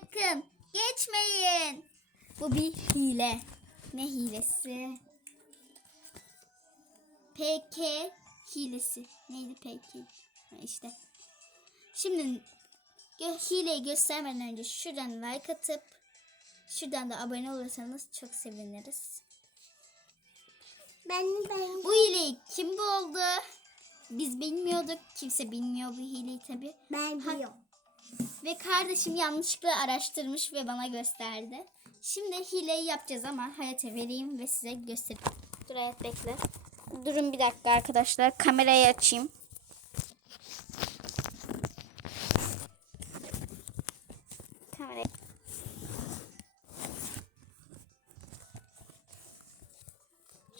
sakın. Geçmeyin. Bu bir hile. Ne hilesi? PK hilesi. Neydi PK? İşte. Şimdi hileyi göstermeden önce şuradan like atıp şuradan da abone olursanız çok seviniriz. Ben ben Bu hileyi kim buldu? Biz bilmiyorduk. Kimse bilmiyor bu hileyi tabi. ben biliyorum. Ve kardeşim yanlışlıkla araştırmış ve bana gösterdi. Şimdi hileyi yapacağız ama Hayat'a vereyim ve size göstereyim. Dur Hayat bekle. Durun bir dakika arkadaşlar. Kamerayı açayım. Kamerayı.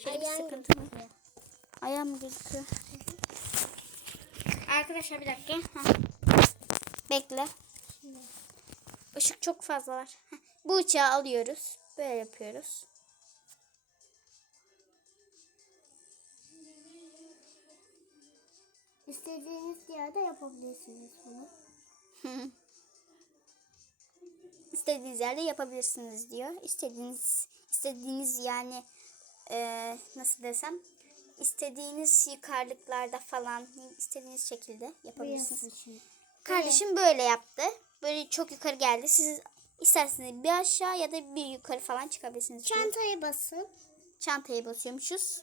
Şöyle bir sıkıntı mı? Ayağım gözüküyor? Arkadaşlar bir dakika. Heh. Bekle. Işık çok fazla var. Heh, Bu uçağı alıyoruz. Böyle yapıyoruz. İstediğiniz yerde yapabilirsiniz bunu. İstediğiniz yerde yapabilirsiniz diyor. İstediğiniz istediğiniz yani eee, nasıl desem istediğiniz yukarılıklarda falan istediğiniz şekilde yapabilirsiniz. Kardeşim böyle yaptı. Böyle çok yukarı geldi. Siz isterseniz bir aşağı ya da bir yukarı falan çıkabilirsiniz. diyor. Çantaya basın. Çantaya basıyormuşuz.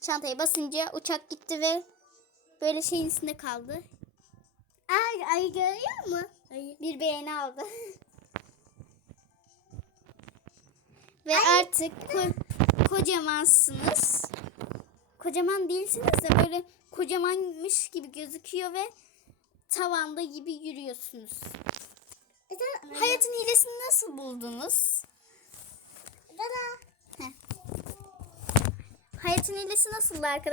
Çantaya basınca uçak gitti ve böyle şeyin üstünde kaldı. Ay, ay görüyor mu? Ayı. Bir beğeni aldı. ve artık ko- kocamansınız. Kocaman değilsiniz de böyle kocamanmış gibi gözüküyor ve tavanda gibi yürüyorsunuz. Hayatın hilesini nasıl buldunuz? Dada. Hayatın hilesi nasıldı arkadaşlar?